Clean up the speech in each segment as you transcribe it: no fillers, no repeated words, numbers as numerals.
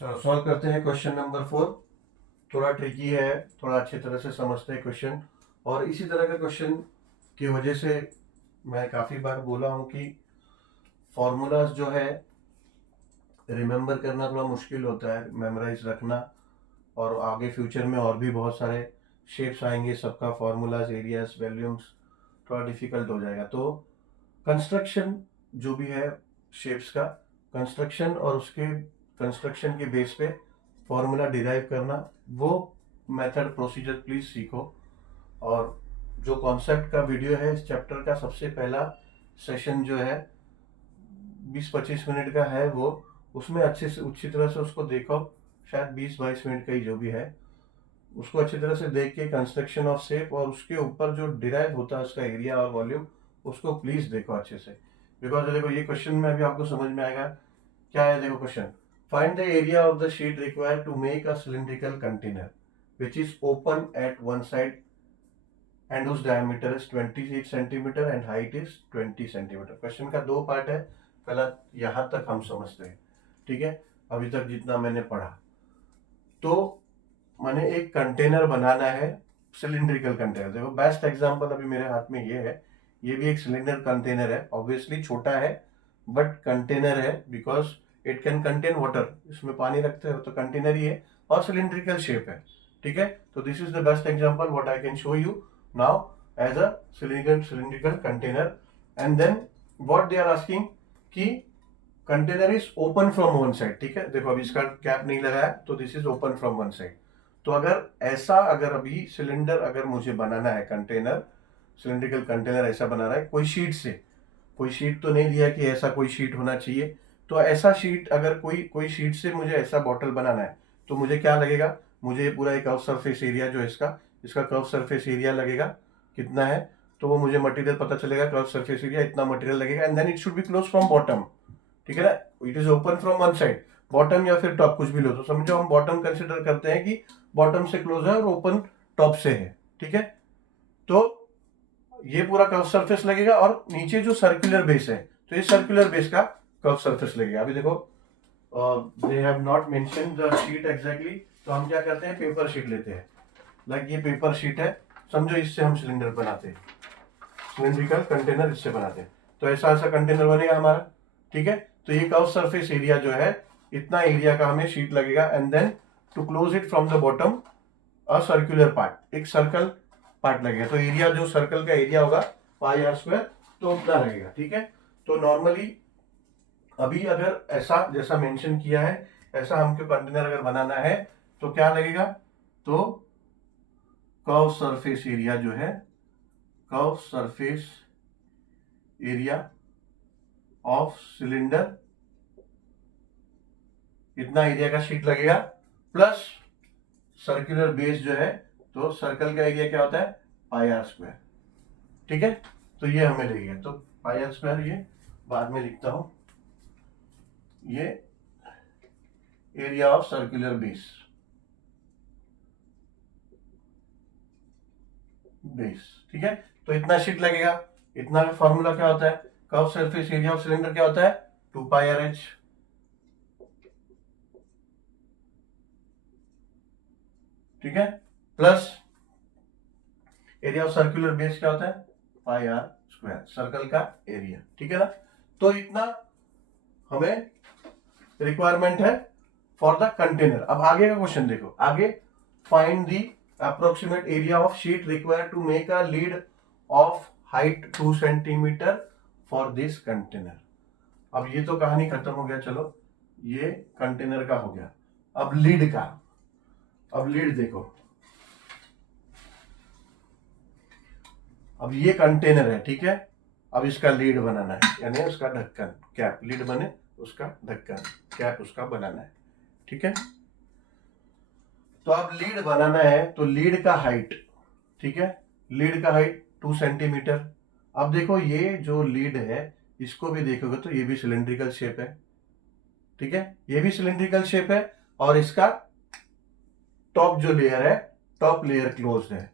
चलो सॉल्व करते हैं क्वेश्चन नंबर 4। थोड़ा ट्रिकी है, थोड़ा अच्छी तरह से समझते हैं क्वेश्चन। और इसी तरह का क्वेश्चन की वजह से मैं काफ़ी बार बोला हूँ कि फॉर्मूलाज जो है रिमेंबर करना थोड़ा मुश्किल होता है, मेमोराइज रखना। और आगे फ्यूचर में और भी बहुत सारे शेप्स आएंगे, सबका फॉर्मूलाज, एरियाज, वॉल्यूम्स थोड़ा डिफिकल्ट हो जाएगा। तो कंस्ट्रक्शन जो भी है शेप्स का, कंस्ट्रक्शन और उसके कंस्ट्रक्शन के बेस पे फॉर्मूला डिराइव करना, वो मेथड प्रोसीजर प्लीज सीखो। और जो कॉन्सेप्ट का वीडियो है इस चैप्टर का, सबसे पहला सेशन जो है 20-25 मिनट का है, वो उसमें अच्छे से अच्छी तरह से उसको देखो। शायद 20-22 मिनट का ही जो भी है, उसको अच्छी तरह से देख के कंस्ट्रक्शन ऑफ शेप और उसके ऊपर जो डिराइव होता है उसका एरिया और वॉल्यूम, उसको प्लीज देखो अच्छे से। बिकॉज देखो ये क्वेश्चन में अभी आपको समझ में आएगा क्या है। देखो question, find the area of the sheet required to make a cylindrical container which is open at one side and whose diameter is 28 centimetre and height is 20 centimetre. Question का दो पार्ट है, पहला यहां तक हम समझते हैं, ठीक है, अभी तक जितना मैंने पढ़ा। तो मैंने एक कंटेनर बनाना है, सिलिंड्रिकल कंटेनर। देखो बेस्ट एग्जांपल अभी मेरे हाथ में ये है, ये भी एक सिलेंडर कंटेनर है, ऑब्वियसली छोटा है बट कंटेनर है, because it can contain water. इसमें पानी रखते हो तो कंटेनर ही है और सिलिंड्रिकल शेप है, ठीक है। तो this is the best example what I can show you now as a cylindrical container. And then what they are asking कि container is open from one side, ठीक है। देखो अभी इसका कैप नहीं लगाया तो this is open from one side. तो अगर ऐसा, अगर अभी सिलेंडर अगर मुझे बनाना है, कंटेनर, सिलिंड्रिकल कंटेनर ऐसा बना रहा है कोई शीट से, कोई शीट तो नहीं दिया कि ऐसा कोई शीट होना चाहिए। तो ऐसा शीट, अगर कोई कोई शीट से मुझे ऐसा बॉटल बनाना है तो मुझे क्या लगेगा, मुझे पूरा एक कर्व सरफेस एरिया जो है इसका, इसका कर्व सरफेस एरिया लगेगा कितना है। तो वो मुझे मटेरियल पता चलेगा, कर्व सरफेस एरिया इतना मटेरियल लगेगा, and then it should be close from bottom, ठीक है ना। It is open from one side, bottom या फिर टॉप कुछ भी लो, तो समझो हम बॉटम कंसिडर करते हैं कि बॉटम से क्लोज है और ओपन टॉप से है, ठीक है। तो ये पूरा कर्व सरफेस लगेगा और नीचे जो सर्कुलर बेस है तो ये सर्कुलर बेस का कर्व सरफेस लगेगा। अभी देखो they have not mention the sheet exactly, तो हम क्या करते हैं, पेपर शीट लेते हैं। लाइक ये पेपर शीट है, समझो इससे हम सिलेंडर बनाते हैं, सिलिंड्रिकल कंटेनर इससे बनाते हैं। तो ऐसा ऐसा कंटेनर बनेगा हमारा, ठीक है। तो ये कर्व सरफेस एरिया जो है, इतना एरिया का हमें शीट लगेगा, and then to close it from the bottom a circular part, एक सर्कल पार्ट लगेगा। तो एरिया जो सर्कल का एरिया होगा पाई आर स्क्वायर, तो उतना लगेगा, ठीक है। तो नॉर्मली अभी अगर ऐसा जैसा मेंशन किया है, ऐसा हमको कंटेनर अगर बनाना है तो क्या लगेगा, तो कर्व सरफेस एरिया जो है, curve surface area of cylinder, इतना एरिया का शीट लगेगा, प्लस सर्कुलर बेस जो है, तो सर्कल का एरिया क्या होता है, पाई आर स्क्वायर, ठीक है। तो ये हमें लगेगा, तो पाई आर स्क्वायर ये बाद में लिखता हूं, ये एरिया ऑफ सर्कुलर बेस, ठीक है। तो इतना शीट लगेगा, इतना का फॉर्मूला क्या होता है, curve surface area of cylinder क्या होता है, 2 पाई आर एच, ठीक है, plus area of circular base क्या होता है, पाई आर स्क्वायर, सर्कल का एरिया, ठीक है ना। तो इतना हमें रिक्वायरमेंट है फॉर द कंटेनर। अब आगे का क्वेश्चन देखो, आगे find the approximate area of sheet required to make a lid of height 2 centimetre for this container. अब ये तो कहानी खत्म हो गया, चलो ये कंटेनर का हो गया। अब लीड का, अब लीड देखो, अब ये कंटेनर है, ठीक है। अब इसका लीड बनाना है, यानी उसका ढक्कन, कैप, लीड बने उसका ढक्कन, कैप उसका बनाना है, ठीक है। तो अब लीड बनाना है तो लीड का हाइट, ठीक है, लीड का हाइट 2 सेंटीमीटर। अब देखो ये जो लीड है इसको भी देखोगे तो ये भी सिलिंड्रिकल शेप है, ठीक है, ये भी सिलिंड्रिकल शेप है, और इसका टॉप जो लेयर है, टॉप लेयर क्लोज्ड है,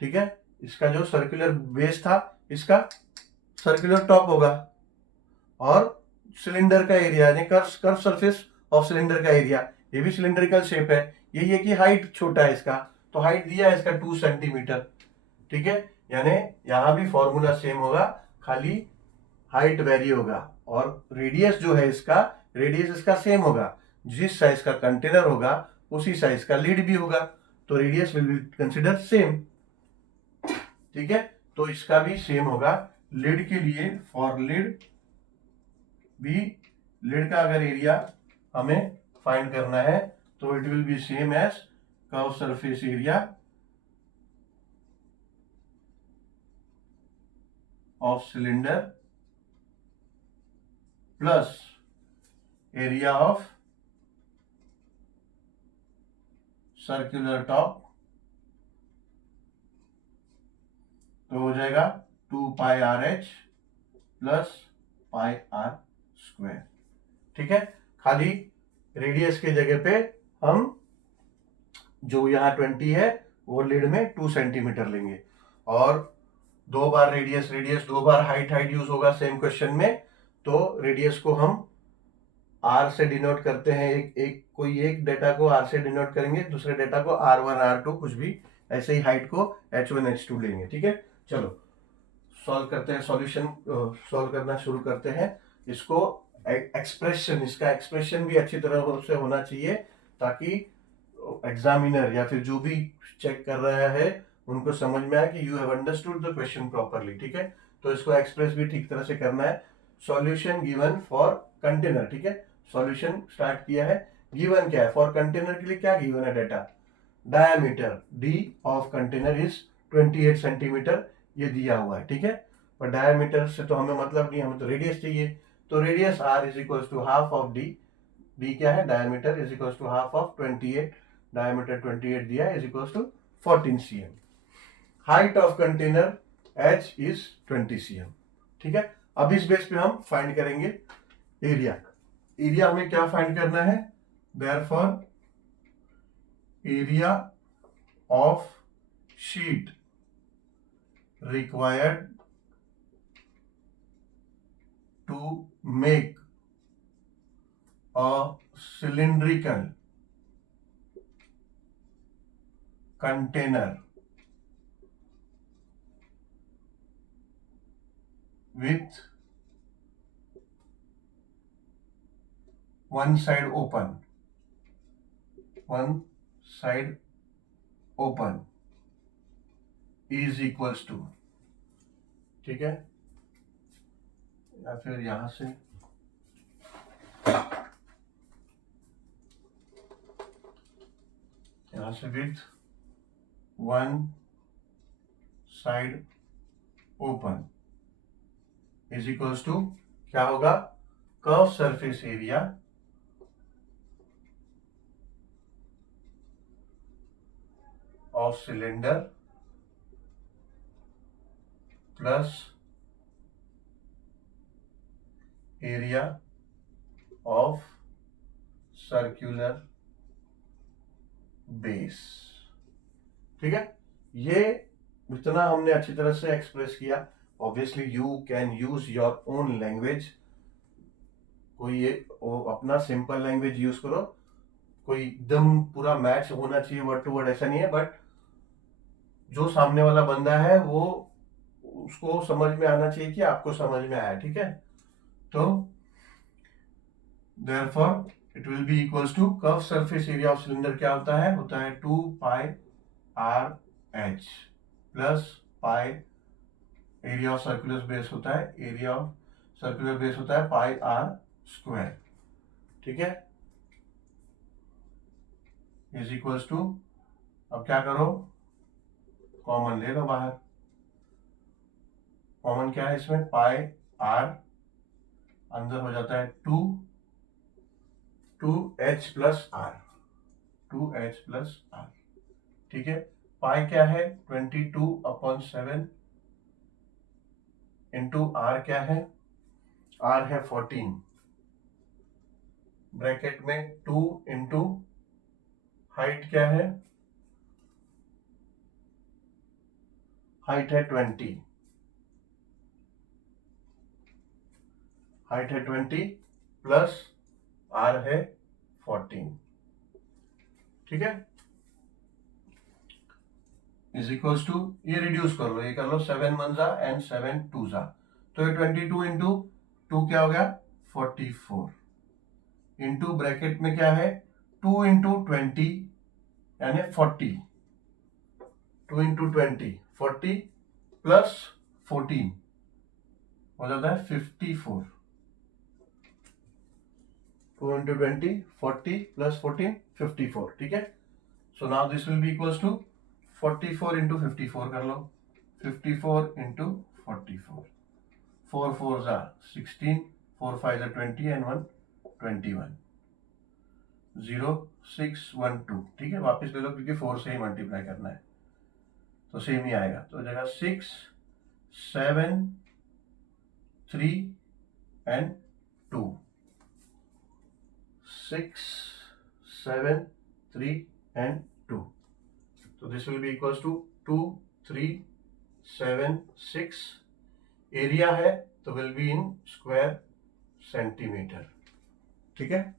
ठीक है। इसका जो सर्कुलर बेस था, इसका सर्कुलर टॉप होगा, और सिलेंडर का एरिया यानी कर्व सरफेस ऑफ सिलेंडर का एरिया, ये भी सिलिंड्रिकल शेप है, यही है कि हाइट छोटा है इसका, तो हाइट दिया है इसका 2 सेंटीमीटर, ठीक है। यानी यहां भी फॉर्मूला सेम होगा, खाली हाइट वेरी होगा, और रेडियस जो है इसका, रेडियस इसका सेम होगा, जिस साइज का कंटेनर होगा उसी साइज का लीड भी होगा, तो radius will be consider same, ठीक है। तो इसका भी सेम होगा। लीड के लिए फॉर लीड भी, लीड का अगर एरिया हमें फाइंड करना है तो it will be same as curve surface area of cylinder plus area of circular top, तो हो जाएगा 2 pi r h plus pi are square, ठीक है। खाली रेडियस के जगह पे हम जो यहाँ 20 है वो लीड में 2 सेंटीमीटर लेंगे, और 2 बार रेडियस, 2 बार हाइट यूज होगा सेम क्वेश्चन में, तो रेडियस को हम आर से डिनोट करते हैं, कोई एक डेटा को आर से डिनोट करेंगे, दूसरे डेटा को R1 R2 कुछ भी, ऐसे ही हाइट को H1 H2 लेंगे, ठीक है। चलो सॉल्व करते हैं, सॉल्यूशन सॉल्व करना शुरू करते हैं। इसको एक्सप्रेशन, इसका एक्सप्रेशन भी अच्छी तरह से होना चाहिए, ताकि एग्जामिनर या फिर जो भी चेक कर रहा है उनको समझ में आए कि you have understood the question properly, ठीक है। तो इसको एक्सप्रेस भी ठीक तरह से करना है। सॉल्यूशन गिवन फॉर कंटेनर, ठीक है, सॉल्यूशन स्टार्ट किया है। गिवन क्या है फॉर कंटेनर के लिए, क्या गिवन है data, diameter D of container is 28 centimetre, ये दिया हुआ है, ठीक है। पर डायमीटर से तो हमें मतलब नहीं, हमें तो रेडियस चाहिए, तो radius R is equal to half of D, D क्या है, diameter is equal to half of 28, diameter 28 दिया is equal to 14 cm। Height of container h is 20 cm, ठीक है। अब इस बेस पे हम फाइंड करेंगे एरिया। एरिया हमें क्या फाइंड करना है, therefore area of sheet required to make a cylindrical container with one side open is equals to, ठीक है, या फिर यहां से with one side open is equals to क्या होगा, curve surface area of cylinder plus area of circular base, ठीक है। ये इतना हमने अच्छी तरह से एक्सप्रेस किया। Obviously you can use your own language, कोई अपना सिंपल लैंग्वेज यूज करो, कोई एकदम पूरा मैच होना चाहिए वर्ड टू वर्ड, ऐसा नहीं है, बट जो सामने वाला बंदा है वो उसको समझ में आना चाहिए कि आपको समझ में आया, ठीक है। तो therefore it will B equals to curve surface area of cylinder क्या होता है 2 pi r h plus pi area of circular base होता है, एरिया ऑफ सर्कुलर बेस होता है पाई आर स्क्वायर, ठीक है, इज इक्वल्स टू, अब क्या करो, कॉमन ले लो बाहर। कॉमन क्या है इसमें, पाई आर, अंदर हो जाता है 2h plus are, 2h plus are, ठीक है। पाई क्या है 22/7 इंटू आर क्या है, आर है 14, ब्रैकेट में 2 इंटू हाइट क्या है, हाइट है 20, हाइट है 20 प्लस आर है 14, ठीक है, इज इक्वल्स टू, ये रिड्यूस कर लो, ये कर लो 7 1 जा एंड 7 2 जा, तो ये 22 इंटू 2 क्या हो गया 44, इंटू ब्रैकेट में क्या है 2 इंटू 20 यानी 40, 2 इंटू 20 40 प्लस 14 हो जाता है 54, 2 इंटू 20 40 प्लस 14 54, ठीक है। So now this will be equals to 44 into 54 कर लो, 54 इंटू 44, 4 4 जा 16, 4 5 जा 20 एंड 1 21, 0 6 1 2, ठीक है, वापस ले लो क्योंकि 4 से ही मल्टीप्लाई करना है तो सेम ही आएगा, तो जगह 6 7 3 एंड 2, 6 7 3 एंड 2, तो this will be equals to 2 3 7 6, area है तो will be in square centimetre, ठीक है।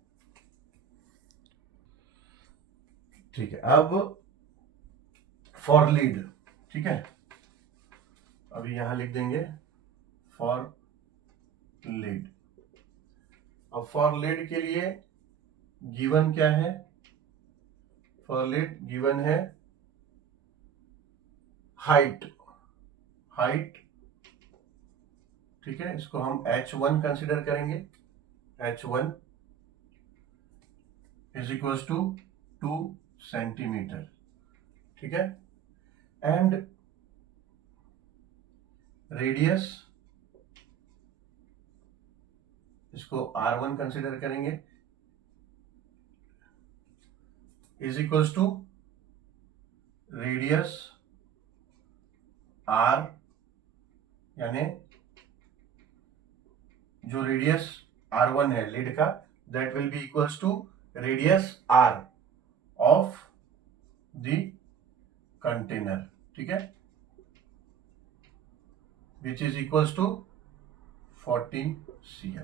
ठीक है, अब फॉर लीड, ठीक है, अभी यहां लिख देंगे फॉर लीड। अब फॉर लीड के लिए गिवन क्या है, फॉर लीड गिवन है हाइट, हाइट, ठीक है, इसको हम h1 कंसिडर करेंगे, h1 is equals to 2 centimetre, ठीक है, एंड रेडियस इसको r1 कंसिडर करेंगे, is equals to radius r, यानी जो रेडियस r1 है लीड का that will B equals to radius r of the container, ठीक है, which is equals to 14 cm,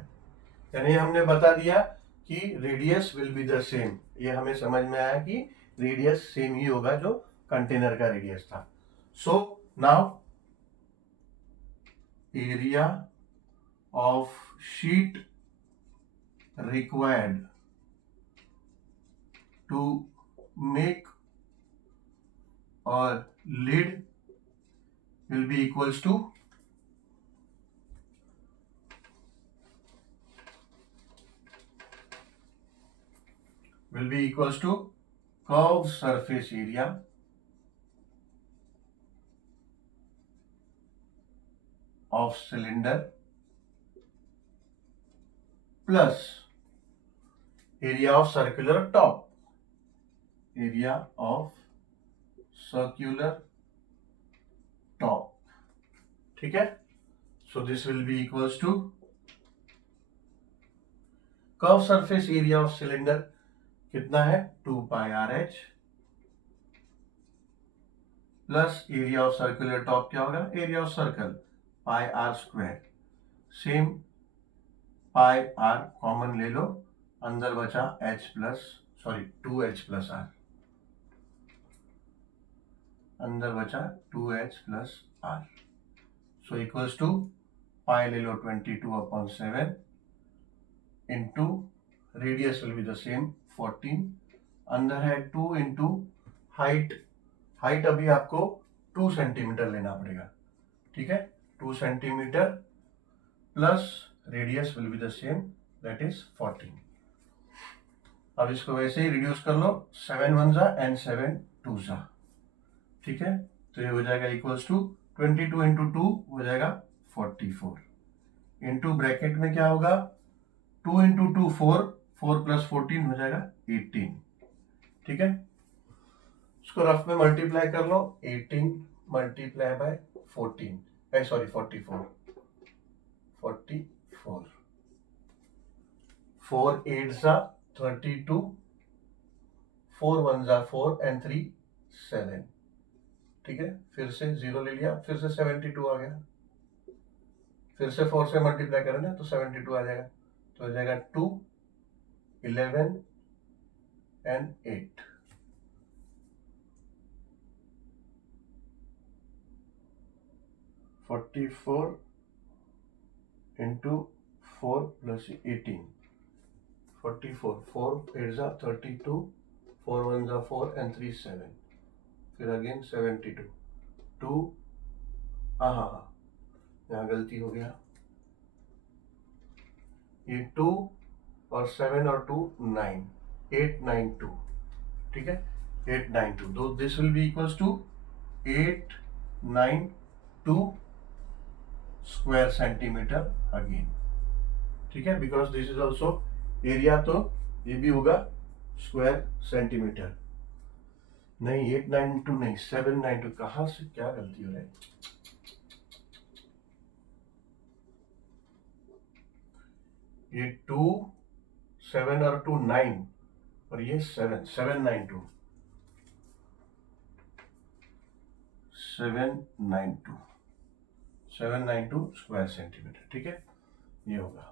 यानी हमने बता दिया कि radius will be the same, ये हमें समझ में आया कि रेडियस सेम ही होगा जो कंटेनर का रेडियस था। So now area of sheet required to make a lid will be equals to curved surface area of cylinder plus area of circular top, area of circular top, ठीक है। So this will be equals to curved surface area of cylinder कितना है 2 pi RH plus area of circular top क्या होगा area of circle pi are square, same pi R common ले लो, अंदर बचा h plus 2h plus are, अंदर बचा 2h plus r, so equals to pi ले लो 22/7 into radius will be the same 14, अंदर है 2 इंटू हाइट, हाइट अभी आपको 2 सेंटीमीटर लेना पड़ेगा, ठीक है, 2 centimetre plus radius will be the same that is 14। अब इसको वैसे ही रिड्यूस कर लो, 7 1 जा एंड 7 2 जा, ठीक है, तो ये हो जाएगा इक्वल्स टू 22 इंटू 2 हो जाएगा 44, इंटू ब्रैकेट में क्या होगा 2 इंटू 2 4, 4 प्लस 14 हो जाएगा 18, ठीक है, इसको रफ में मल्टीप्लाई कर लो, 18 मल्टीप्लाई बाय 14 44 4 8 जा 32, 4 1 जा 4 एंड 3 7, ठीक है, फिर से 0 ले लिया, फिर से 72 आ गया, फिर से 4 से मल्टीप्लाई करें ना तो 72 आ जाएगा, तो हो जाएगा 2 11 and 8. (44) into 4 plus 18. 44. 4 8s are 32. 4 1s are 4 and 3 7. फिर अगेन 72. 2 हाँ, यहाँ गलती हो गया, ये 2 और 7 और 2 9. 8 9 2. ठीक है, 8 9 2. तो दिस विल बी इक्वल्स टू 8 9 2 स्क्वायर सेंटीमीटर अगेन. ठीक है, because this is also area, तो ये भी होगा स्क्वायर सेंटीमीटर. नहीं 8 9 2 नहीं, 7 9 2. कहाँ से क्या गलती हो रही है? ये 2 7 और 2 9 और ये 7 7 9 2 7 9 2 7 9 2 स्क्वायर सेंटीमीटर. ठीक है, ये होगा.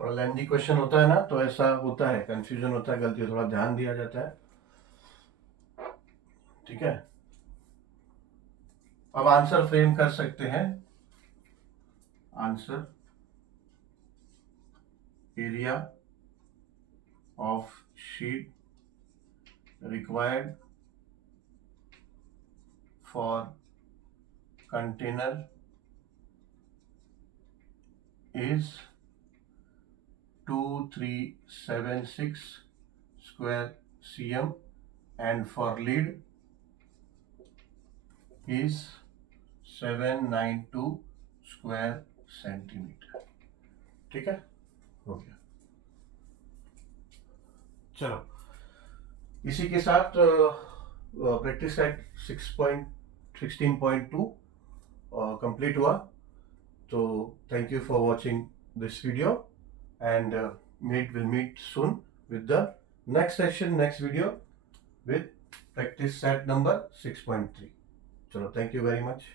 थोड़ा लेंथी क्वेश्चन होता है ना, तो ऐसा होता है, कंफ्यूजन होता है, गलती, थोड़ा ध्यान दिया जाता है. ठीक है, अब आंसर फ्रेम कर सकते हैं. Answer area of sheet required for container is 2376 square cm and for lid is 792 square centimeter. ठीक है, हो गया. चलो, इसी के साथ प्रैक्टिस सेट 16.2 कंप्लीट हुआ. तो thank you for watching this video and we'll meet soon with the next session, next video with practice set number 6.3. Chalo, thank you very much.